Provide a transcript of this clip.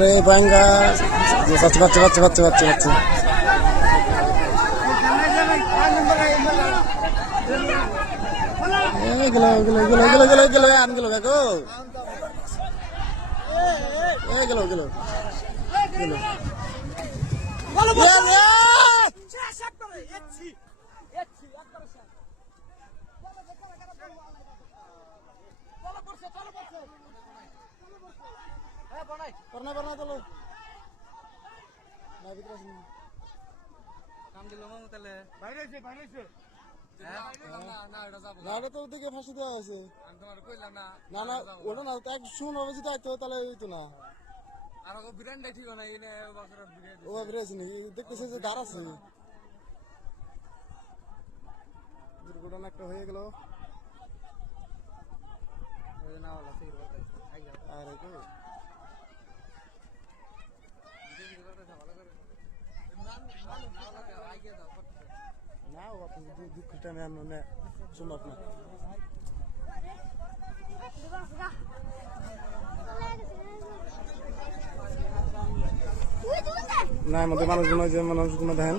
আরে বাঙ্গা বাচ্চা বাচ্চা বাচ্চা বাচ্চা বাচ্চা বাচ্চা গেল গেল গেল গেল গেল গেল আন গেল দেখো গেল গেল গেল পড়না পড়না চলো না ভিতরে আসুন কাম দিল মামু তাহলে বাইরে এসে না এটা তো ওদিকে ফাঁসি দেওয়া হয়েছে আমি তোমার কইলাম না না না ওটা না এক শুন হবে যেটা তো তাহলে হইতো না আর ও বিরানটাই ঠিক না এনে বছর বিরান ও বিরাইছে নাকি দেখতেছে যে দাঁড় আছে দুর্ঘটনা একটা হয়ে গেল না ওলা সেই আরে তো না ও আপনি দুঃখটা নেন না সম্ভব না না আমাদের মানুষগুলো যে মানুষগুলো দেখেন